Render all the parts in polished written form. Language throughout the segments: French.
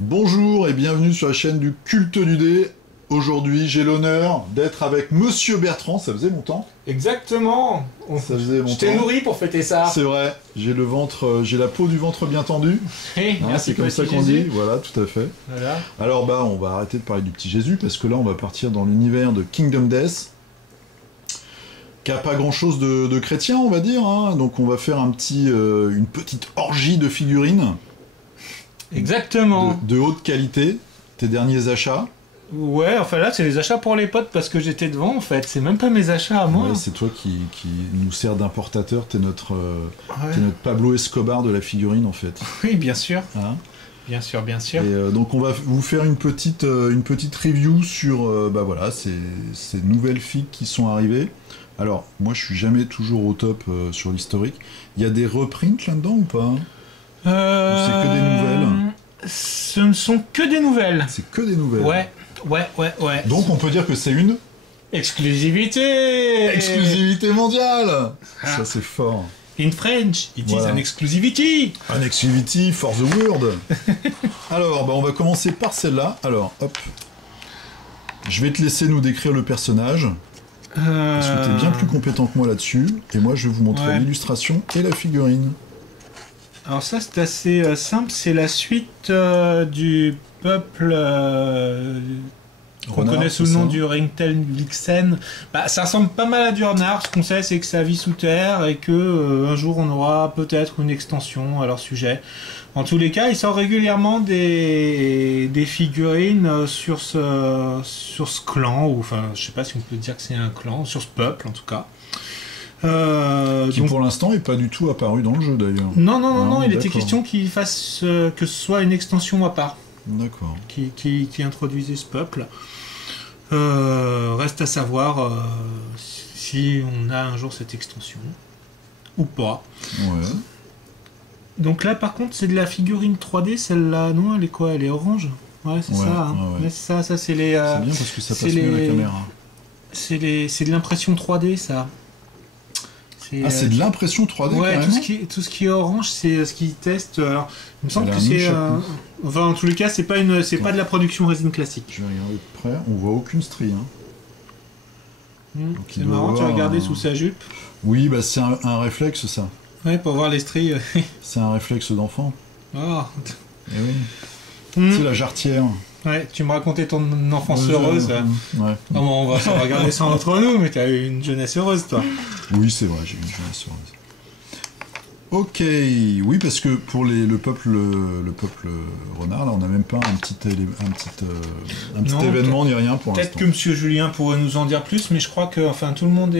Bonjour et bienvenue sur la chaîne du Culte du Dé. Aujourd'hui, j'ai l'honneur d'être avec Monsieur Bertrand, ça faisait longtemps. Exactement. Ça faisait longtemps. Je t'ai nourri pour fêter ça. C'est vrai, j'ai le ventre, j'ai la peau du ventre bien tendue. Merci, c'est comme ça qu'on dit, voilà, tout à fait. Voilà. Alors on va arrêter de parler du petit Jésus, parce que là, on va partir dans l'univers de Kingdom Death, qui a pas grand-chose de chrétien, on va dire. Hein. Donc on va faire une petite orgie de figurines. Exactement. De haute qualité, tes derniers achats. Ouais, enfin là, c'est les achats pour les potes parce que j'étais devant, en fait. C'est même pas mes achats à moi. Ouais, c'est toi qui nous sert d'importateur. T'es notre Pablo Escobar de la figurine, en fait. Oui, bien sûr. Hein, bien sûr, bien sûr. et donc, on va vous faire une petite review sur voilà, ces nouvelles figues qui sont arrivées. Alors, moi, je suis jamais toujours au top sur l'historique. Il y a des reprints là-dedans ou pas? C'est que des nouvelles. Ce ne sont que des nouvelles. C'est que des nouvelles. Ouais. Donc on peut dire que c'est une exclusivité. Exclusivité mondiale. Ça c'est fort. In French, it is an exclusivity. An exclusivity for the world. Alors, on va commencer par celle-là. Alors, hop. Je vais te laisser nous décrire le personnage. Parce que tu es bien plus compétent que moi là-dessus. Et moi, je vais vous montrer l'illustration et la figurine. Alors ça c'est assez simple, c'est la suite du peuple qu'on connaît sous le nom du Ringtail-Vixen. Ça ressemble pas mal à du renard, ce qu'on sait c'est que ça vit sous terre et que un jour on aura peut-être une extension à leur sujet. En tous les cas, il sort régulièrement des figurines sur ce clan, ou enfin je sais pas si on peut dire que c'est un clan, sur ce peuple en tout cas. Qui pour l'instant est pas du tout apparu dans le jeu d'ailleurs. Non, il était question qu'il fasse que ce soit une extension à part. D'accord. Qui introduisait ce peuple. Reste à savoir si on a un jour cette extension ou pas. Ouais. Donc là par contre c'est de la figurine 3D, celle-là, non, elle est quoi? Elle est orange? Ouais, c'est ça. Hein. Ouais, c'est ça, c'est les... c'est bien parce que ça passe mieux à la caméra. C'est de l'impression 3D ça. C'est de l'impression 3D ouais, carrément. tout ce qui est orange, c'est ce qu'ils testent. Alors, il me semble que c'est... Enfin, en tous les cas, c'est pas de la production résine classique. Je vais regarder de près, on voit aucune strie. Hein. C'est marrant, tu as regardé sous sa jupe. Oui, c'est un réflexe ça. Ouais, pour voir les stries. C'est un réflexe d'enfant. Oh. Et oui. C'est la jarretière. Ouais, tu me racontais ton enfance heureuse. Ouais. On va s'en regarder ça entre nous, mais t'as eu une jeunesse heureuse, toi. Oui, c'est vrai, j'ai eu une jeunesse heureuse. Ok, oui, parce que pour le peuple renard, là, on n'a même pas un petit événement ni rien pour l'instant. Peut-être que Monsieur Julien pourrait nous en dire plus, mais je crois que tout le monde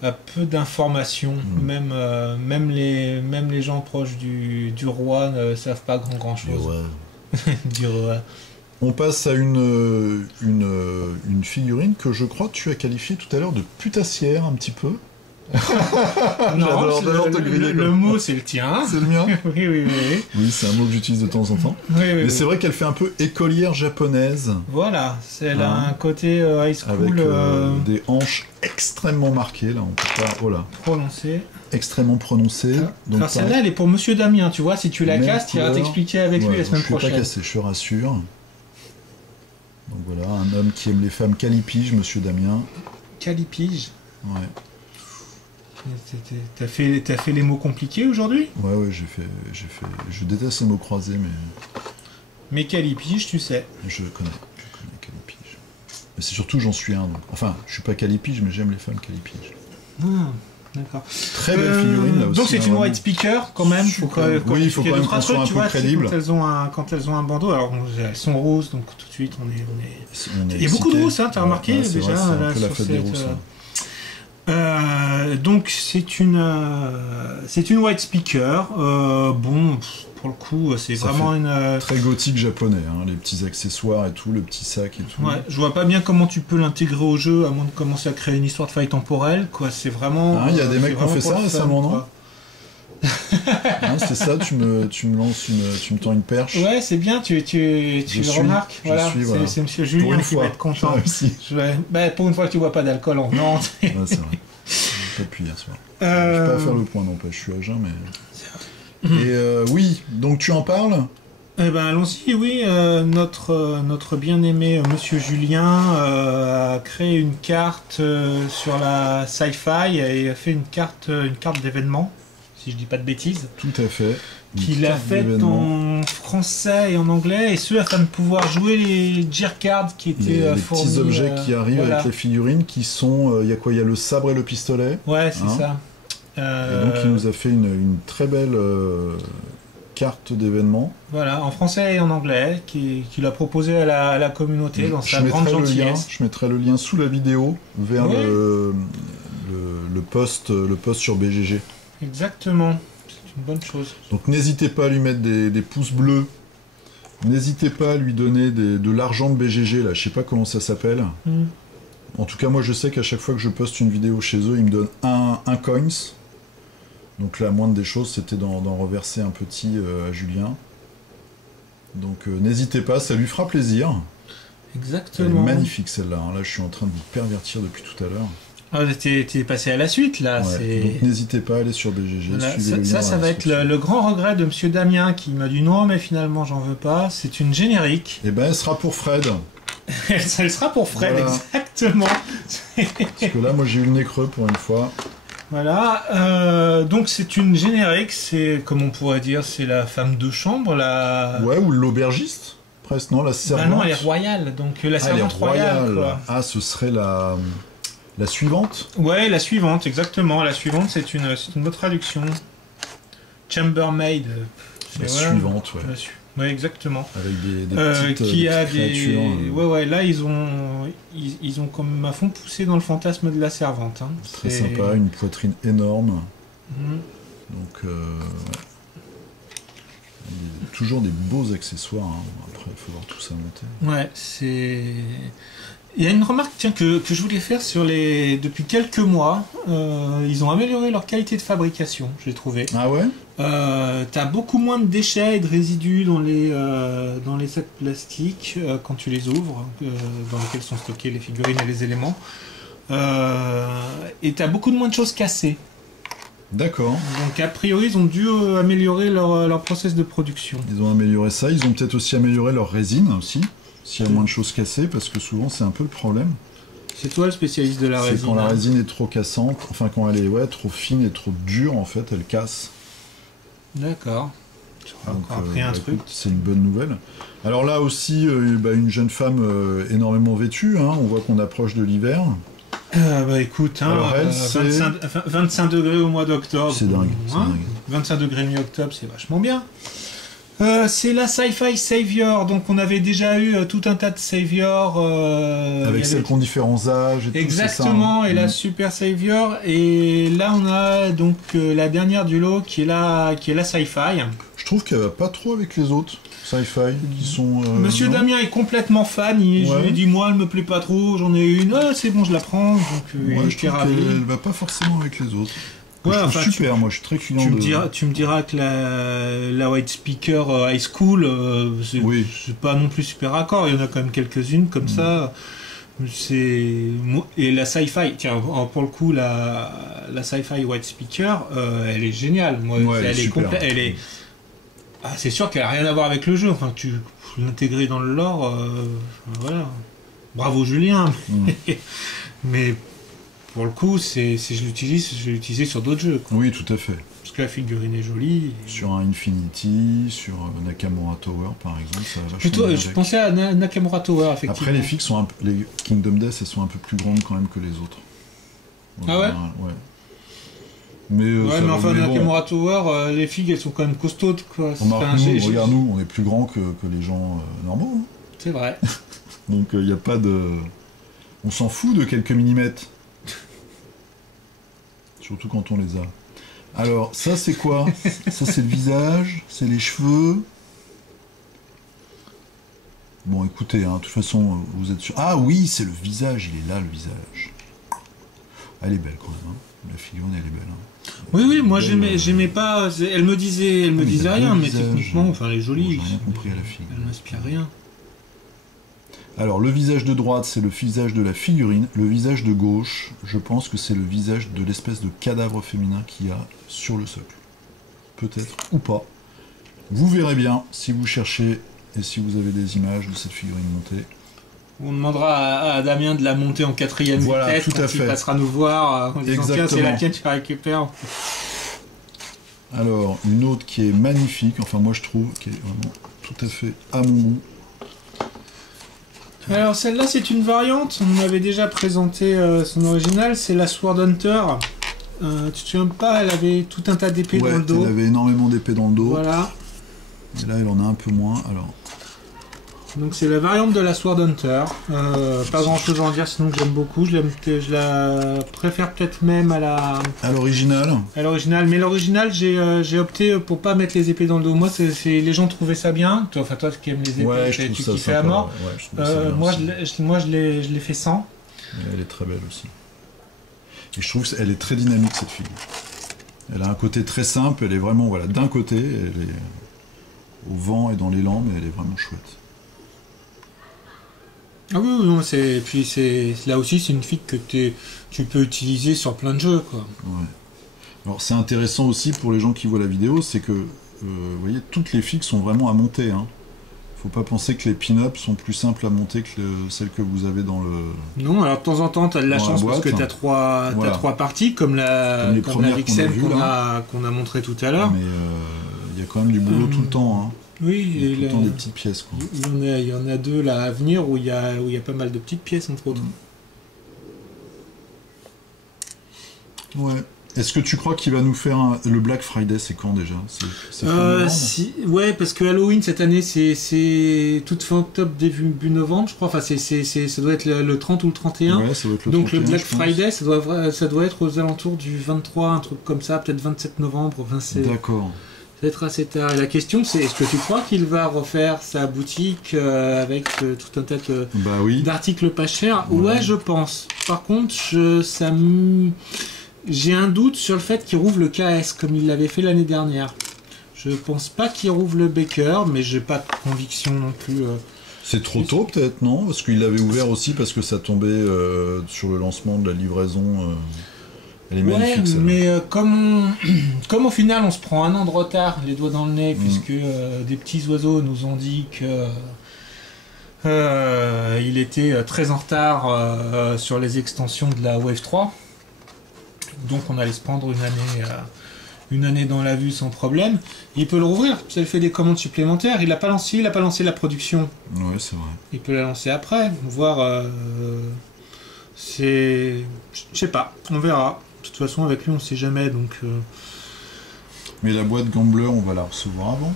a peu d'informations. Même les gens proches du roi ne savent pas grand-chose. Du roi. On passe à une figurine que je crois que tu as qualifiée tout à l'heure de putassière un petit peu. Non, le mot c'est le tien. C'est le mien. Oui. Oui, c'est un mot que j'utilise de temps en temps. Mais c'est vrai qu'elle fait un peu écolière japonaise. Voilà, elle a un côté high school. Avec des hanches extrêmement marquées, là, on peut pas... Oh là. Prononcer. Extrêmement prononcées. Donc, alors celle-là, elle est pour Monsieur Damien, tu vois, si tu la casses, il ira t'expliquer avec lui la semaine prochaine. Je ne vais pas casser, je te rassure. Donc voilà, un homme qui aime les femmes calipige, Monsieur Damien. Calipige. Ouais. T'as fait les mots compliqués aujourd'hui? Ouais, j'ai fait. Je déteste les mots croisés, mais. Mais calipige, tu sais. Je connais calipige. Mais c'est surtout j'en suis un. Donc. Enfin, je suis pas calipige, mais j'aime les femmes calipige. D'accord. Très belle figurine là aussi. Donc c'est une white speaker quand même. Oui, il faut quand même qu'on soit un peu crédible. Quand elles ont un bandeau, alors elles sont roses, donc tout de suite on est... Il y a beaucoup de roses, hein, t'as remarqué déjà là, sur la fête des roses. Donc c'est une white speaker. Pour le coup, c'est vraiment une... Très gothique japonais, hein, les petits accessoires et tout, le petit sac et tout. Ouais, je vois pas bien comment tu peux l'intégrer au jeu, à moins de commencer à créer une histoire de faille temporelle, quoi. C'est vraiment... Il y a des mecs qui ont fait ça récemment, non? C'est ça, tu me tends une perche. Ouais, c'est bien, tu le remarques. Voilà, c'est Monsieur Julien qui va être content. Pour une fois que tu bois pas d'alcool en venant. Ouais, c'est vrai. Pas depuis hier soir. Je vais pas faire le point, non pas, je suis à jeun, mais... Et oui, donc tu en parles? Eh ben allons-y, oui. Notre bien-aimé Monsieur Julien a créé une carte sur la sci-fi et a fait une carte d'événements, si je dis pas de bêtises, Tout à fait. Une qu'il a carte faite d'événement. en français et en anglais, et ce afin de pouvoir jouer les gear cards qui étaient Les fournis. petits objets qui arrivent voilà. avec les figurines qui sont... Il y a quoi? Il y a le sabre et le pistolet. Ouais, c'est Hein. ça. Et donc il nous a fait une très belle carte d'événement. Voilà, en français et en anglais, qu'il a proposé à la communauté dans sa grande gentillesse. Je mettrai le lien sous la vidéo vers Oui. le post sur BGG. Exactement, c'est une bonne chose. Donc n'hésitez pas à lui mettre des pouces bleus. N'hésitez pas à lui donner de l'argent de BGG, là, je sais pas comment ça s'appelle. En tout cas, moi je sais qu'à chaque fois que je poste une vidéo chez eux, ils me donnent un coins. Donc la moindre des choses, c'était d'en reverser un petit à Julien. Donc n'hésitez pas, ça lui fera plaisir. Elle est Exactement. magnifique celle-là, hein. Là je suis en train de vous pervertir depuis tout à l'heure. Ah, t'es passé à la suite là. Ouais. Donc n'hésitez pas à aller sur BGG. Voilà, Suivez le lien ça dans la va être description. le grand regret de Monsieur Damien qui m'a dit non, mais finalement j'en veux pas. C'est une générique. Et ben elle sera pour Fred. Elle sera pour Fred, Voilà. exactement. Parce que là, moi j'ai eu le nez creux pour une fois. Voilà, donc c'est une générique, c'est comme on pourrait dire, c'est la femme de chambre, la. Ouais, ou l'aubergiste. Presque, non, la Bah servante. non, elle est royale, donc la Ah, elle est servante royale. Quoi. Ah, ce serait la suivante. Ouais, la suivante, exactement. La suivante, c'est une bonne traduction. Chambermaid. La suivante, ouais. Ouais, exactement. Avec des petites, Qui a créatures. des. Ouais, là, ils ont comme à fond poussé dans le fantasme de la servante. Hein. Très sympa, une poitrine énorme. Mhm. Donc, ouais. Il y a toujours des beaux accessoires. Hein. Après, il faut voir tout ça monter. Ouais, c'est. Il y a une remarque tiens, que je voulais faire sur les. Depuis quelques mois, ils ont amélioré leur qualité de fabrication, j'ai trouvé. Ah ouais? T'as beaucoup moins de déchets et de résidus dans les sacs plastiques quand tu les ouvres, dans lesquels sont stockés les figurines et les éléments. Et t'as beaucoup de moins de choses cassées. D'accord. Donc a priori, ils ont dû améliorer leur process de production. Ils ont amélioré ça. Ils ont peut-être aussi amélioré leur résine aussi. S'il y a moins de choses cassées, parce que souvent c'est un peu le problème. C'est toi le spécialiste de la C'est résine. quand la hein. résine est trop cassante, enfin quand elle est trop fine et trop dure, en fait, elle casse. D'accord. J'aurais Donc, encore appris un truc. écoute, c'est une bonne nouvelle. Alors là aussi, une jeune femme énormément vêtue, hein, on voit qu'on approche de l'hiver. Bah écoute, hein, Alors elle, c'est- 25 degrés au mois d'octobre. C'est dingue, c'est Hein, dingue. 25 degrés mi-octobre, c'est vachement bien. C'est la Sci-Fi Savior, donc on avait déjà eu tout un tas de Savior. il y Avec avait- celles qui ont différents âges et tout, Exactement, c'est ça, hein. et la Super Savior. Et là on a donc la dernière du lot qui est la Sci-Fi. Je trouve qu'elle va pas trop avec les autres sci-fi qui sont... Monsieur non. Damien est complètement fan, je Ouais. lui ai dit moi elle me plaît pas trop, j'en ai une, ah, c'est bon je la prends, donc Ouais, il je était trouve ravi. qu'elle va pas forcément avec les autres. Ouais, je trouve enfin, super, moi je suis très client Tu me diras que la White Speaker High School, c'est Oui. c'est pas non plus super raccord. Il y en a quand même quelques-unes comme ça. Et la sci-fi, tiens, pour le coup, la sci-fi White Speaker, elle est géniale. Moi, Ouais, elle est elle est super. complète. Ah, c'est sûr qu'elle a rien à voir avec le jeu. Enfin, tu l'intégrer dans le lore, voilà. Bravo Julien. Mm. Mais pour le coup, si je l'utilise, je vais l'utiliser sur d'autres jeux. Quoi. Oui, tout à fait. Parce que la figurine est jolie. Sur un Infinity, sur Nakamura Tower par exemple, ça va vachement Plutôt, bien je avec. pensais à Nakamura Tower, effectivement. Après les figues sont les Kingdom Death, elles sont un peu plus grandes quand même que les autres. En Ah ouais général, ouais. Mais, Ouais, ça mais va- enfin, mais bon, Nakamura Tower, les figues, elles sont quand même costaudes, quoi. remarque, Enfin, nous, regarde nous, on est plus grands que les gens normaux. Hein. C'est vrai. Donc il n'y a pas de... On s'en fout de quelques millimètres. Surtout quand on les a. Alors, ça c'est quoi? Ça c'est le visage, c'est les cheveux. Bon, écoutez, hein, de toute façon, vous êtes sûr... Ah oui, c'est le visage, il est là, le visage. Elle est belle quand même, hein. La figurine, elle est belle. Hein. Oui, oui, moi Belle, j'aimais pas. Elle me disait mais disait t'as rien, beau mais visage. techniquement, enfin, elle est jolie. J'ai rien compris à la figure. Elle m'inspire rien. Alors, le visage de droite, c'est le visage de la figurine. Le visage de gauche, je pense que c'est le visage de l'espèce de cadavre féminin qu'il y a sur le socle. peut-être, ou pas. Vous verrez bien si vous cherchez et si vous avez des images de cette figurine montée. On demandera à Damien de la monter en 4e Voilà, vitesse, tout à quand il fait. passera nous voir, en disant tiens, c'est la tienne, tu la récupères. Alors, une autre qui est magnifique, enfin moi je trouve, qui est vraiment tout à fait à mon goût. Alors celle-là c'est une variante, on avait déjà présenté son original, c'est la Sword Hunter. Tu te souviens pas, elle avait tout un tas d'épées dans le dos. Elle avait énormément d'épées dans le dos. Voilà. Et là elle en a un peu moins, alors... Donc c'est la variante de la Sword Hunter. Pas grand chose à en dire, sinon que j'aime beaucoup. Je la préfère peut-être même à l'original. À l'original, mais l'original j'ai opté pour pas mettre les épées dans le dos. Moi, les gens trouvaient ça bien. Toi qui aimes les épées, tu kiffais à mort. Moi, je l'ai fait sans. Et elle est très belle aussi. Et je trouve qu'elle est très dynamique cette figure. Elle a un côté très simple. Elle est vraiment d'un côté, elle est au vent et dans l'élan, mais elle est vraiment chouette. Ah oui, non, puis là aussi c'est une figue que tu peux utiliser sur plein de jeux, quoi. Ouais. Alors c'est intéressant aussi pour les gens qui voient la vidéo, c'est que vous voyez, toutes les figues sont vraiment à monter. Hein. Faut pas penser que les pin-ups sont plus simples à monter que celles que vous avez dans le... Non, alors de temps en temps tu as de la chance parce que tu as trois parties, comme la Vixen qu'on a montré tout à l'heure. Mais il y a quand même du boulot tout le temps. Hein. Oui, il y a tout le temps des petites pièces. Quoi. Il y en a deux là à venir où il y a pas mal de petites pièces entre autres. Ouais. Est-ce que tu crois qu'il va nous faire le Black Friday? C'est quand déjà? Ouais, parce que Halloween cette année c'est toute fin octobre, début novembre, je crois. Enfin, ça doit être le 30 ou le 31. Ouais, ça doit être le 31. Donc le Black Friday, ça doit être aux alentours du 23, un truc comme ça, peut-être 27 novembre. D'accord. Ça va être assez tard. Et la question c'est, est-ce que tu crois qu'il va refaire sa boutique avec tout un tas d'articles pas chers? Ouais, je pense. Par contre, j'ai un doute sur le fait qu'il rouvre le KS comme il l'avait fait l'année dernière. Je pense pas qu'il rouvre le Baker, mais j'ai pas de conviction non plus. C'est trop tôt peut-être, non? Parce qu'il l'avait ouvert aussi parce que ça tombait sur le lancement de la livraison. Elle est magnifique, celle-là. Mais comme au final on se prend un an de retard, les doigts dans le nez, puisque des petits oiseaux nous ont dit que il était très en retard sur les extensions de la Wave 3. Donc on allait se prendre une année dans la vue sans problème. Il peut le rouvrir, ça lui fait des commandes supplémentaires. Il n'a pas lancé la production. Ouais, c'est vrai. Il peut la lancer après, voir. Je sais pas, on verra. De toute façon, avec lui, on sait jamais, donc... Mais la boîte Gambler, on va la recevoir avant?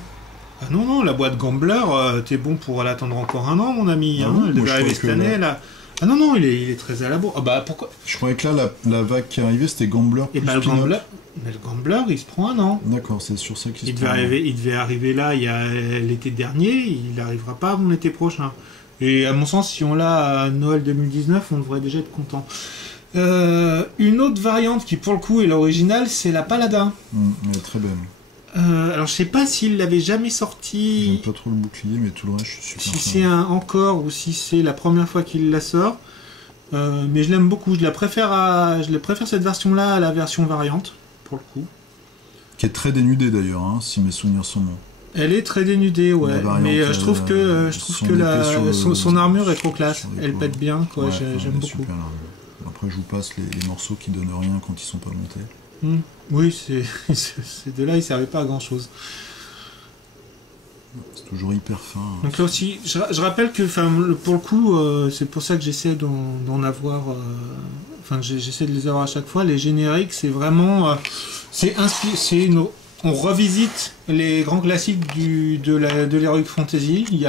Ah non, la boîte Gambler, t'es bon pour l'attendre encore un an, mon ami. Elle devait arriver cette année, là. Ah non, il est très à la bourre. Ah bah, pourquoi? Je croyais que là, la vague qui arrivait, c'était Gambler plus le Gambler, il se prend un an. D'accord, c'est sur ça qu'il se prend. Il devait arriver là, il y a l'été dernier, il n'arrivera pas avant l'été prochain. Et à mon sens, si on l'a à Noël 2019, on devrait déjà être content. Une autre variante qui pour le coup est l'original, c'est la Paladin. Elle est très belle. Alors je sais pas s'il l'avait jamais sorti. J'aime pas trop le bouclier, mais tout le reste je suis super. Si c'est encore ou si c'est la première fois qu'il la sort. Mais je l'aime beaucoup. Je préfère cette version-là à la version variante, pour le coup. Qui est très dénudée d'ailleurs, hein, si mes souvenirs sont bons. Elle est très dénudée, ouais. Mais je trouve que son armure est trop classe. Elle pète bien, quoi. J'aime beaucoup. Super, après, je vous passe les morceaux qui donnent rien quand ils sont pas montés. Oui, ces deux-là, ils servaient pas à grand-chose. C'est toujours hyper fin. Donc là aussi, je rappelle que, pour le coup, c'est pour ça que j'essaie d'en avoir... j'essaie de les avoir à chaque fois. Les génériques, c'est vraiment... On revisite les grands classiques de l'Heroic Fantasy. Ça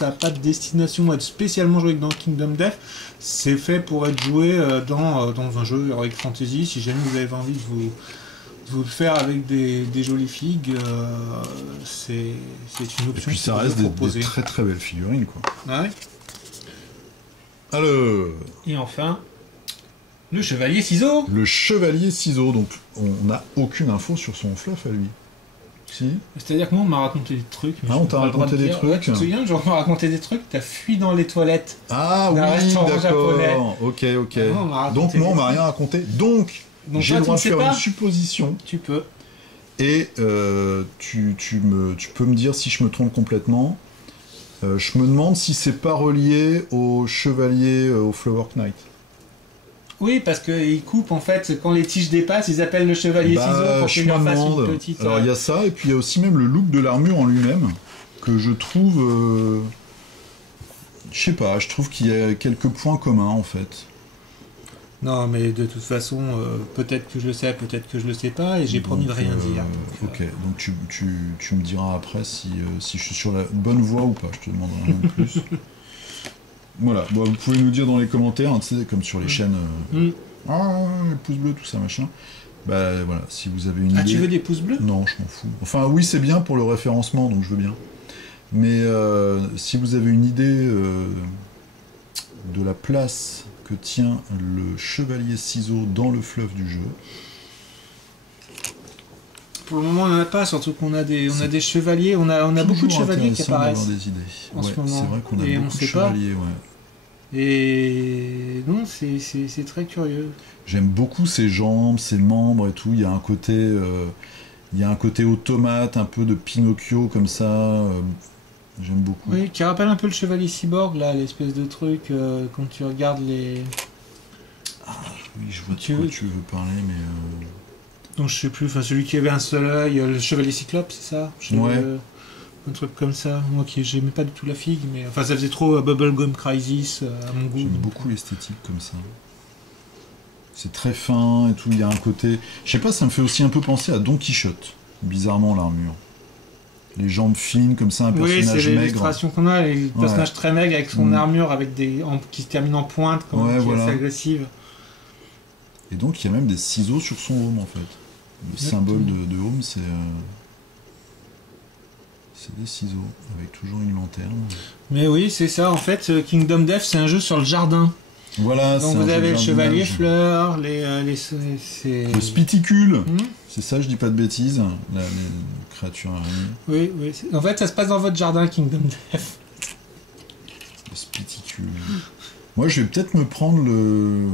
n'a pas de destination à être spécialement joué dans Kingdom Death. C'est fait pour être joué dans un jeu Heroic Fantasy. Si jamais vous avez envie de vous le faire avec des jolies figues, c'est une option. Et puis ça reste des très très belles figurines, quoi. Ah ouais. Alors. Et enfin, le Chevalier Ciseaux. Le Chevalier Ciseaux, donc on n'a aucune info sur son fluff à lui. Si. C'est-à-dire que moi on m'a raconté des trucs. Ah, on t'a raconté des trucs. Tu te souviens, genre on m'a raconté des trucs, t'as fui dans les toilettes. Ah oui, d'accord. Ok. Donc moi on m'a rien raconté. Donc j'ai le droit de faire une supposition. Tu peux. Et tu peux me dire si je me trompe complètement. Je me demande si c'est pas relié au chevalier au Flower Knight. Oui, parce qu'ils coupent en fait, quand les tiges dépassent, ils appellent le chevalier ciseau pour qu'il leur fasse une petite. Alors il y a ça, et puis il y a aussi même le look de l'armure en lui-même, que je trouve. Je sais pas, je trouve qu'il y a quelques points communs en fait. Non, mais de toute façon, peut-être que je le sais, peut-être que je le sais pas, et j'ai promis de rien dire. Ok, donc tu me diras après si je suis sur la bonne voie ou pas, je te demanderai rien de plus. Voilà, bon, vous pouvez nous dire dans les commentaires, hein, tu sais, comme sur les chaînes, les pouces bleus, tout ça, machin. Bah voilà, si vous avez une idée... Ah, tu veux des pouces bleus? Non, je m'en fous. Enfin, oui, c'est bien pour le référencement, donc je veux bien. Mais si vous avez une idée de la place que tient le chevalier ciseau dans le fleuve du jeu... Pour le moment, on n'en a pas, surtout qu'on a des chevaliers, on a beaucoup de chevaliers qui apparaissent des idées. En ce moment. C'est vrai qu'on a beaucoup de chevaliers, ouais. Et non, c'est très curieux. J'aime beaucoup ses jambes, ses membres et tout. Il y a un côté automate, un peu de Pinocchio comme ça. J'aime beaucoup. Oui, qui rappelle un peu le chevalier cyborg, là, l'espèce de truc, quand tu regardes les... Ah oui, je vois de quoi tu veux parler, mais... Donc je sais plus, enfin celui qui avait un seul œil, le chevalier cyclope, c'est ça? Ouais. Un truc comme ça. Moi qui j'aimais pas du tout la figue, mais enfin ça faisait trop Bubblegum Crisis à mon goût. J'aime beaucoup l'esthétique comme ça. C'est très fin et tout, il y a un côté... Je sais pas, ça me fait aussi un peu penser à Don Quichotte, bizarrement l'armure. Les jambes fines comme ça, un personnage maigre. Oui, c'est l'illustration qu'on a, les personnages très maigres avec son armure avec qui se termine en pointe, qui est assez agressive. Et donc il y a même des ciseaux sur son home en fait. Le symbole de home, c'est des ciseaux, avec toujours une lanterne. Mais oui, c'est ça, en fait, Kingdom Death, c'est un jeu sur le jardin. Voilà, donc vous avez le chevalier fleur, le spiticule, c'est ça, je dis pas de bêtises, les créatures araignées. Oui, en fait ça se passe dans votre jardin, Kingdom Death. Le spiticule. Moi je vais peut-être me prendre le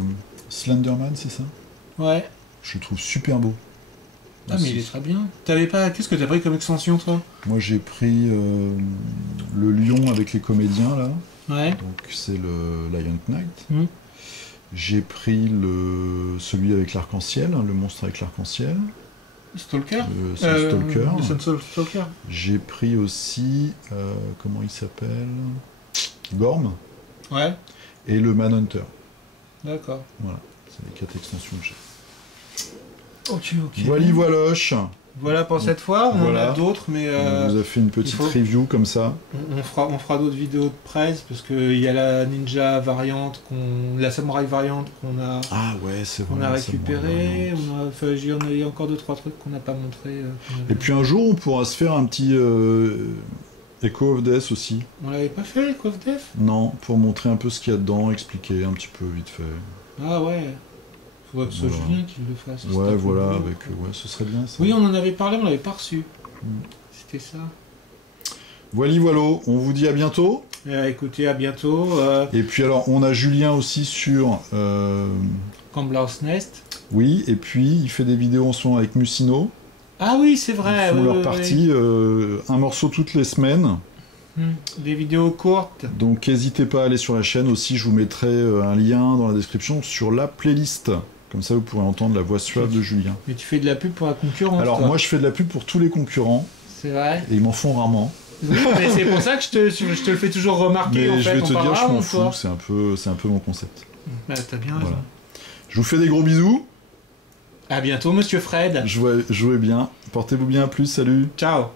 Slenderman, c'est ça? Ouais. Je le trouve super beau. Ah mais il est très bien. Qu'est-ce que t'as pris comme extension toi? Moi j'ai pris le lion avec les comédiens là. Ouais. Donc c'est le Lion Knight. J'ai pris celui avec l'arc-en-ciel, le monstre avec l'arc-en-ciel. Stalker. Stalker. J'ai pris aussi comment il s'appelle? Gorm. Ouais. Et le Manhunter. D'accord. Voilà, c'est les 4 extensions que j'ai. Ok. Voiloche. Voilà pour cette fois, on en a d'autres, mais... On vous a fait une petite review comme ça. On fera d'autres vidéos de presse, parce qu'il y a la ninja variante, la samouraï variante qu'on a... Ah ouais, c'est vrai. On a récupéré, il y a encore 2-3 trucs qu'on n'a pas montré. Et puis un jour, on pourra se faire un petit Echo of Death aussi. On l'avait pas fait, Echo of Death? Non, pour montrer un peu ce qu'il y a dedans, expliquer un petit peu vite fait. Ah ouais. Faudrait que ce soit Julien qui le fasse. Ouais, voilà, avec... ce serait bien ça. Oui, on en avait parlé, on l'avait pas reçu. C'était ça. Voilà, on vous dit à bientôt. Écoutez, à bientôt. Et puis alors, on a Julien aussi sur... Gambler's Nest. Oui, et puis il fait des vidéos en ce moment avec Musino. Ah oui, c'est vrai. Ils font leur partie, un morceau toutes les semaines. Des vidéos courtes. Donc n'hésitez pas à aller sur la chaîne aussi, je vous mettrai un lien dans la description sur la playlist. Comme ça, vous pourrez entendre la voix suave de Julien. Mais tu fais de la pub pour la concurrence? Alors, toi. moi, je fais de la pub pour tous les concurrents. C'est vrai. Et ils m'en font rarement. Oui, mais c'est pour ça que je te le fais toujours remarquer. Mais je vais te dire, je m'en fous. C'est un peu mon concept. Bah, t'as bien raison. Voilà. Je vous fais des gros bisous. À bientôt, monsieur Fred. Jouez bien. Portez-vous bien. À plus. Salut. Ciao.